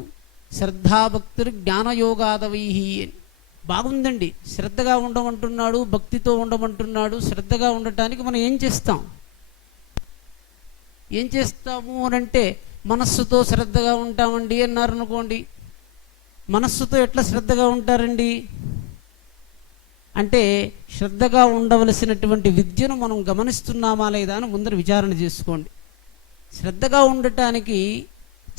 శ్రద్ధాభక్తుర్ జ్ఞానయోగాదవైః అని. బాగుందండి, శ్రద్ధగా ఉండమంటున్నాడు, భక్తితో ఉండమంటున్నాడు. శ్రద్ధగా ఉండటానికి మనం ఏం చేస్తాం? ఏం చేస్తాము అని అంటే మనస్సుతో శ్రద్ధగా ఉంటామండి అన్నారు అనుకోండి. మనస్సుతో ఎట్లా శ్రద్ధగా ఉంటారండి అంటే శ్రద్ధగా ఉండవలసినటువంటి విద్యను మనం గమనిస్తున్నామా లేదా అని ముందర విచారణ చేసుకోండి. శ్రద్ధగా ఉండటానికి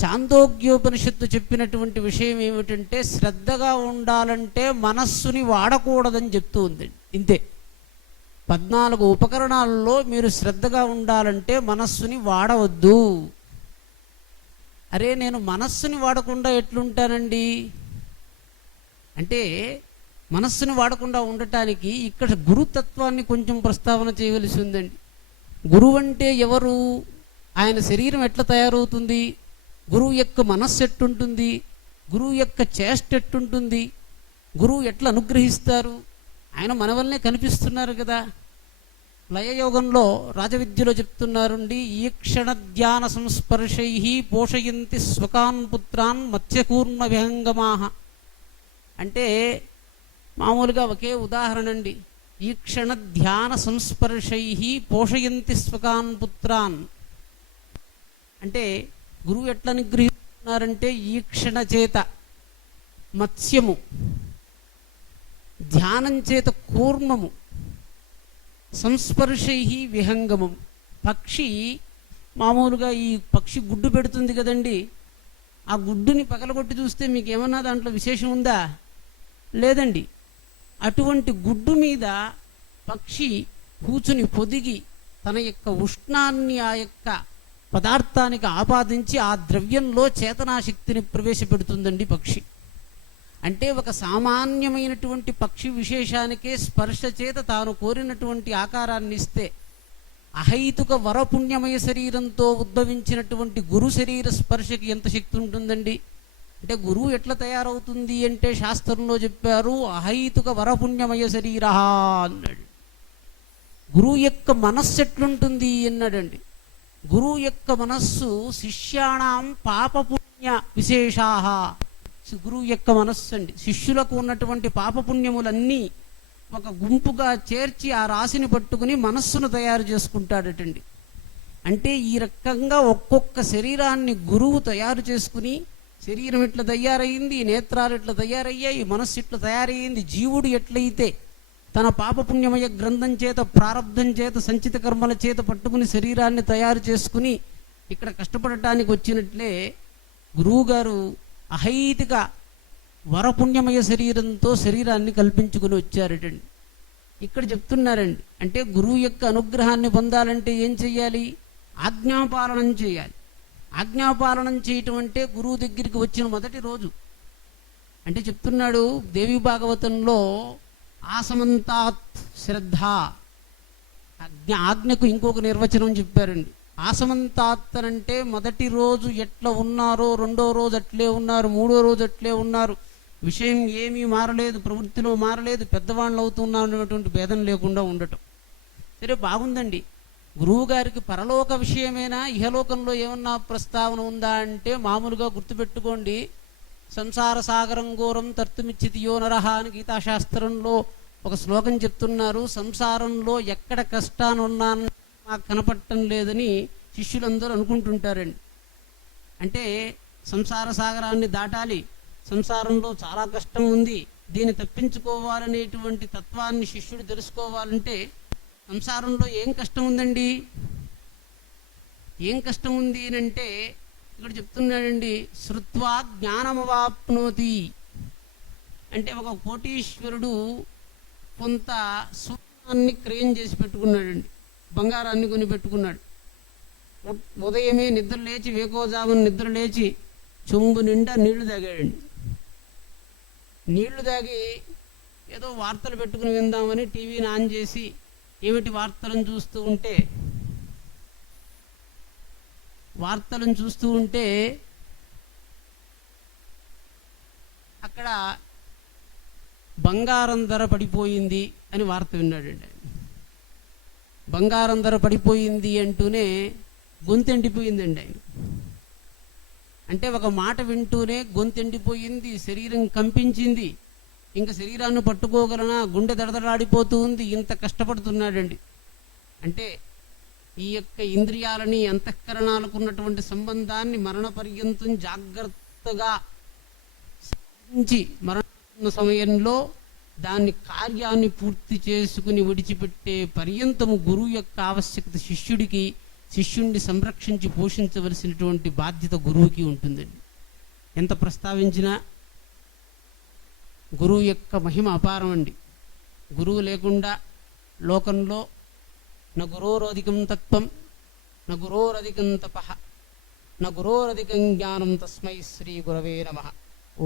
చాందోగ్యోపనిషత్తు చెప్పినటువంటి విషయం ఏమిటంటే శ్రద్ధగా ఉండాలంటే మనస్సుని వాడకూడదని చెప్తూ ఉందండి. ఇంతే. 14 ఉపకరణాలలో మీరు శ్రద్ధగా ఉండాలంటే మనస్సుని వాడవద్దు. అరే నేను మనస్సుని వాడకుండా ఎట్లుంటానండి అంటే, మనస్సుని వాడకుండా ఉండటానికి ఇక్కడ గురుతత్వాన్ని కొంచెం ప్రస్తావన చేయవలసి ఉందండి. గురువు అంటే ఎవరు? ఆయన శరీరం ఎట్లా తయారవుతుంది, గురువు యొక్క మనస్సు ఎట్టుంటుంది, గురువు యొక్క చేష్ట ఎట్టుంటుంది, గురువు ఎట్లా అనుగ్రహిస్తారు, ఆయన మన వల్లనే కనిపిస్తున్నారు కదా. లయయోగంలో రాజవిద్యలో చెప్తున్నారండి, ఈక్షణ ధ్యాన సంస్పర్శై పోషయంతి స్వకాన్ పుత్రాన్ మత్స్యకూర్మ విహంగమాహ. అంటే మామూలుగా ఒకే ఉదాహరణ అండి. ఈక్షణ ధ్యాన సంస్పర్శై పోషయంతి స్వకాన్ పుత్రాన్ అంటే గురువు ఎట్లా అనుగ్రహిస్తున్నారంటే, ఈక్షణ చేత మత్స్యము, ధ్యానం చేత కూర్మము, సంస్పర్శై విహంగమం. పక్షి మామూలుగా ఈ పక్షి గుడ్డు పెడుతుంది కదండి, ఆ గుడ్డుని పగలగొట్టి చూస్తే మీకు ఏమన్నా దాంట్లో విశేషం ఉందా? లేదండి. అటువంటి గుడ్డు మీద పక్షి కూచుని పొదిగి తన యొక్క ఉష్ణాన్ని ఆ యొక్క పదార్థానికి ఆపాదించి ఆ ద్రవ్యంలో చేతనాశక్తిని ప్రవేశపెడుతుందండి పక్షి. అంటే ఒక సామాన్యమైనటువంటి పక్షి విశేషానికే స్పర్శ చేత తాను కోరినటువంటి ఆకారాన్ని ఇస్తే, అహైతుక వరపుణ్యమయ శరీరంతో ఉద్భవించినటువంటి గురు శరీర స్పర్శకి ఎంత శక్తి ఉంటుందండి. అంటే గురువు ఎట్లా తయారవుతుంది అంటే శాస్త్రంలో చెప్పారు, అహైతుక వరపుణ్యమయ శరీర అన్నాడు. గురువు యొక్క మనస్సు ఎట్లుంటుంది అన్నాడండి. గురువు యొక్క మనస్సు శిష్యాణం పాపపుణ్య విశేషాహ. గురువు యొక్క మనస్సు అండి, శిష్యులకు ఉన్నటువంటి పాపపుణ్యములన్నీ ఒక గుంపుగా చేర్చి ఆ రాశిని పట్టుకుని మనస్సును తయారు చేసుకుంటాడటండి. అంటే ఈ రకంగా ఒక్కొక్క శరీరాన్ని గురువు తయారు చేసుకుని, శరీరం ఇట్లా తయారయ్యింది, నేత్రాలు ఇట్లా తయారయ్యాయి, మనస్సు ఇట్లా తయారయ్యింది. జీవుడు ఎట్లయితే తన పాపపుణ్యమయ గ్రంథం చేత, ప్రారంధం చేత, సంచిత కర్మల చేత పట్టుకుని శరీరాన్ని తయారు చేసుకుని ఇక్కడ కష్టపడటానికి వచ్చినట్లే గురువుగారు అహైతిక వరపుణ్యమయ శరీరంతో శరీరాన్ని కల్పించుకుని వచ్చారటండి. ఇక్కడ చెప్తున్నారండి, అంటే గురువు యొక్క అనుగ్రహాన్ని పొందాలంటే ఏం చెయ్యాలి? ఆజ్ఞాపాలనం చేయాలి. ఆజ్ఞాపాలనం చేయటం అంటే గురువు దగ్గరికి వచ్చిన మొదటి రోజు అంటే చెప్తున్నాడు దేవి భాగవతంలో, ఆసమంతాత్ శ్రద్ధ. ఆజ్ఞకు ఇంకొక నిర్వచనం చెప్పారండి. ఆసమంతాత్ అంటే మొదటి రోజు ఎట్లా ఉన్నారో రెండో రోజు అట్లే ఉన్నారు, మూడో రోజు అట్లే ఉన్నారు, విషయం ఏమీ మారలేదు, ప్రవృత్తిలో మారలేదు, పెద్దవాళ్ళు అవుతున్నారు అనేటువంటి భేదం లేకుండా ఉండటం. సరే బాగుందండి. గురువు గారికి పరలోక విషయమైనా ఇహలోకంలో ఏమన్నా ప్రస్తావన ఉందా అంటే మామూలుగా గుర్తుపెట్టుకోండి, సంసార సాగరం ఘోరం తర్తుమిచ్చితి యో నరహ అని గీతాశాస్త్రంలో ఒక శ్లోకం చెప్తున్నారు. సంసారంలో ఎక్కడ కష్టాన్ని ఉన్నాను మాకు కనపడటం లేదని శిష్యులందరూ అనుకుంటుంటారండి. అంటే సంసార సాగరాన్ని దాటాలి, సంసారంలో చాలా కష్టం ఉంది, దీన్ని తప్పించుకోవాలనేటువంటి తత్వాన్ని శిష్యుడు తెలుసుకోవాలంటే సంసారంలో ఏం కష్టం ఉందండి, ఏం కష్టం ఉంది అంటే ఇక్కడ చెప్తున్నాడండి, శృత్వా జ్ఞానమవాప్నోతి. అంటే ఒక కోటీశ్వరుడు కొంత స్వర్ణాన్ని క్రయం చేసి పెట్టుకున్నాడండి, బంగారాన్ని కొని పెట్టుకున్నాడు. ఉదయమే నిద్ర లేచి, వేకోజామున నిద్ర లేచి చెంబు నిండా నీళ్లు తాగాడండి. నీళ్లు తాగి ఏదో వార్తలు పెట్టుకుని విందామని టీవీని ఆన్ చేసి ఏమిటి వార్తలను చూస్తూ ఉంటే అక్కడ బంగారం ధర పడిపోయింది అని వార్త విన్నాడండి. బంగారం ధర పడిపోయింది అంటూనే గొంతెండిపోయిందండి ఆయన. అంటే ఒక మాట వింటూనే గొంతెండిపోయింది, శరీరం కంపించింది, ఇంకా శరీరాన్ని పట్టుకోగలనా, గుండె దడదడాడిపోతూ ఉంది, ఇంత కష్టపడుతున్నాడండి. అంటే ఈ యొక్క ఇంద్రియాలని, అంతఃకరణాలకు ఉన్నటువంటి సంబంధాన్ని మరణ పర్యంతం జాగ్రత్తగా మరణ సమయంలో దాన్ని కార్యాన్ని పూర్తి చేసుకుని విడిచిపెట్టే పర్యంతము గురువు యొక్క ఆవశ్యకత శిష్యుడికి, శిష్యుణ్ణి సంరక్షించి పోషించవలసినటువంటి బాధ్యత గురువుకి ఉంటుందండి. ఎంత ప్రస్తావించినా గురువు యొక్క మహిమ అపారం అండి. గురువు లేకుండా లోకంలో న గురోరధికం తత్వం న గురోరధికం తపః న గురోరధికం జ్ఞానం తస్మై శ్రీ గురవే నమః.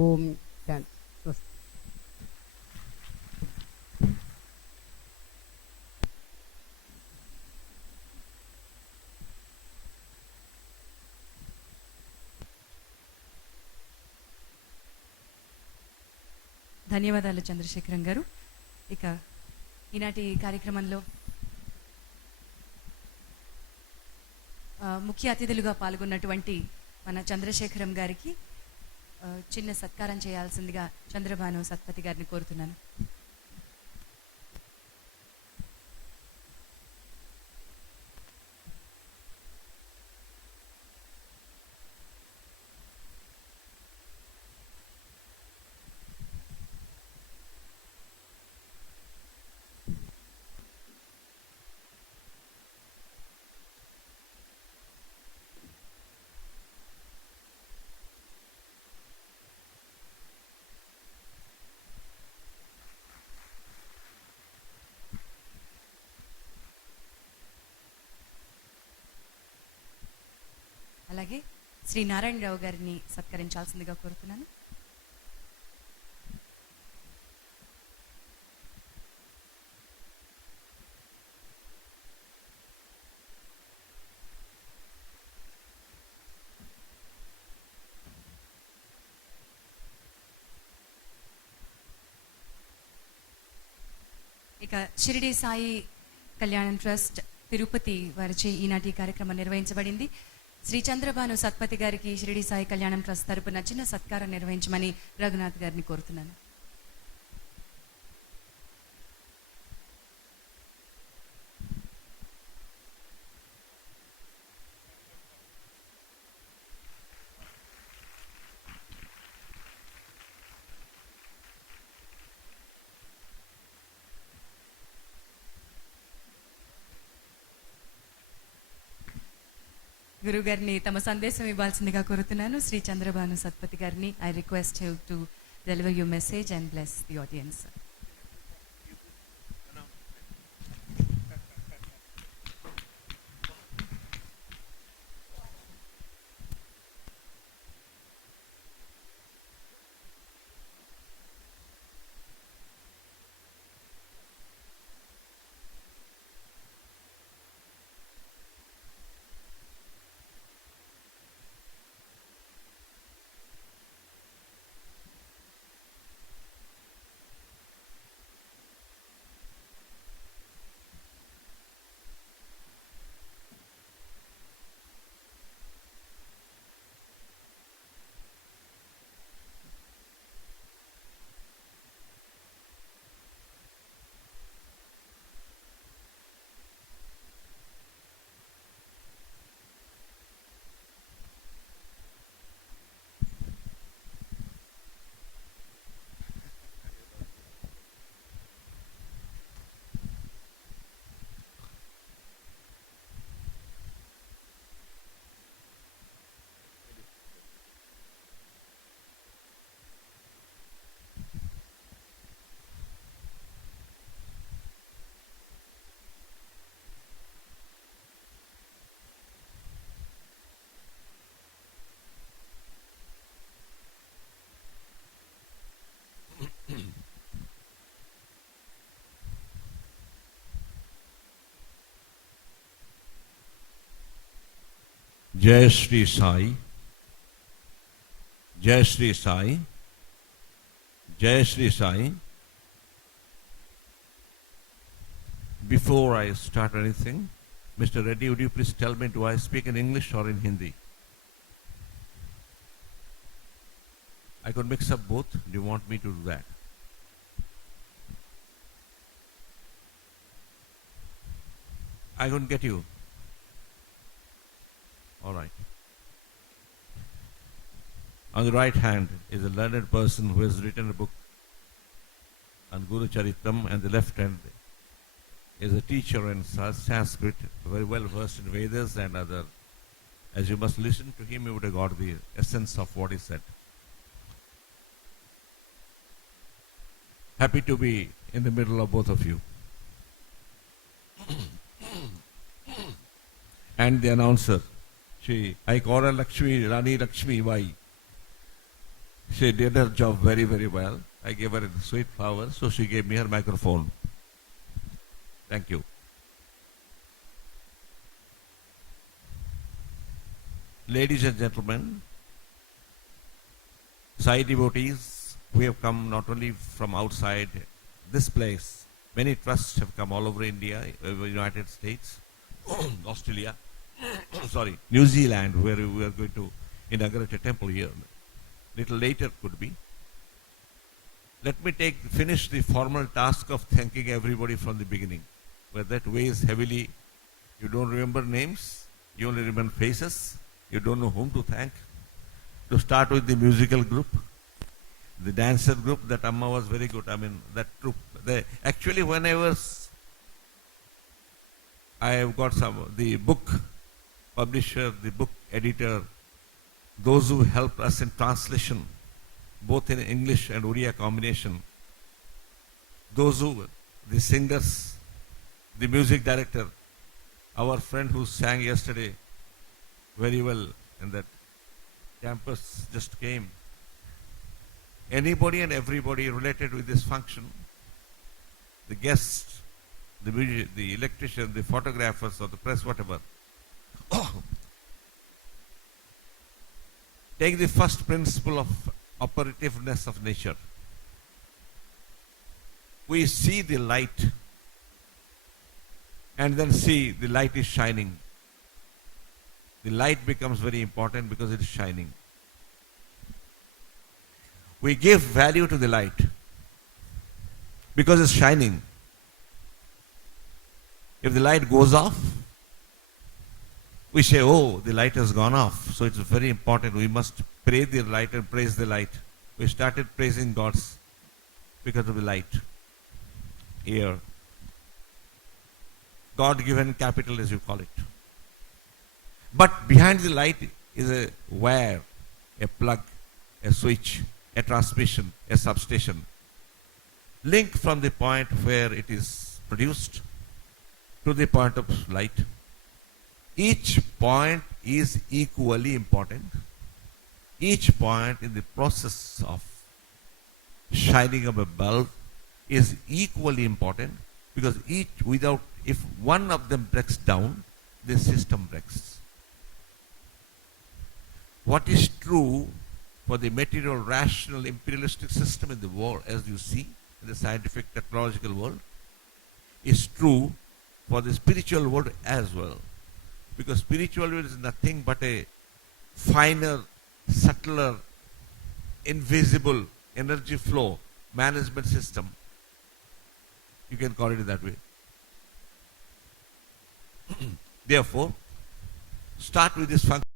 ఓం శాంతి. స్వస్తి. ధన్యవాదాలు చంద్రశేఖరం గారు. ఇక ఈనాటి కార్యక్రమంలో ముఖ్య అతిథులుగా పాల్గొన్నటువంటి మన చంద్రశేఖరం గారికి చిన్న సత్కారం చేయాల్సిందిగా చంద్రభాను సత్పతి గారిని కోరుతున్నాను. అలాగే శ్రీ నారాయణరావు గారిని సత్కరించాల్సిందిగా కోరుతున్నాను. ఇక షిరిడి సాయి కళ్యాణం ట్రస్ట్ తిరుపతి వారిచే ఈనాటి కార్యక్రమం నిర్వహించబడింది. శ్రీ చంద్రభాను సత్పతి గారికి షిరిడి సాయి కళ్యాణం ట్రస్ట్ తరపున చిన్న సత్కారం నిర్వహించమని రఘునాథ్ గారిని కోరుతున్నాను. గురువు గారిని తమ సందేశం ఇవ్వాల్సిందిగా కోరుతున్నాను. శ్రీ చంద్రభాను సత్పతి గారిని I request you to deliver your message and bless the audience. Jai Shri Sai, Jai Shri Sai, Jai Shri Sai. Before I start anything, Mr. Reddy, would you please tell me, do I speak in English or in Hindi? I could mix up both. Do you want me to do that? I couldn't get you. All right. On the right hand is a learned person who has written a book on Guru Charitam, and the left hand is a teacher in Sanskrit, very well versed in Vedas and other. As you must listen to him, you would have got the essence of what he said. Happy to be in the middle of both of you. And the announcer, I call her Lakshmi, Rani Lakshmi, why? She did her job very, very well. I gave her a sweet flower, so she gave me her microphone. Thank you. Ladies and gentlemen, Sai devotees, we have come not only from outside this place, many trusts have come all over India, United States, Australia, New Zealand, where we are going to inaugurate a temple here. Little later could be. Let me finish the formal task of thanking everybody from the beginning, where that weighs heavily. You don't remember names, you only remember faces, you don't know whom to thank. To start with the musical group, the dancer group, that Amma was very good. I mean, that troupe. Actually, when I have got the book publisher, the book editor, those who helped us in translation, both in English and Oriya combination, the singers, the music director, our friend who sang yesterday very well in that campus just came. Anybody and everybody related with this function, the guests, the electrician, the photographers or the press, whatever. Take the first principle of operativeness of nature. We see the light and then see the light is shining. The light becomes very important because it is shining. We give value to the light because it's shining. If the light goes off, we say, oh, the light has gone off. So it's very important. We must praise the light and praise the light. We started praising gods because of the light. Here. God-given capital, as you call it. But behind the light is a wire, a plug, a switch, a transmission, a substation. Link from the point where it is produced to the point of light. Each point is equally important. Each point in the process of shining of a bulb is equally important because if one of them breaks down, the system breaks. What is true for the material, rational, imperialistic system in the world, as you see in the scientific, technological world, is true for the spiritual world as well. Because spiritual world is nothing but a finer, subtler, invisible energy flow management system. You can call it that way. Therefore, start with this function.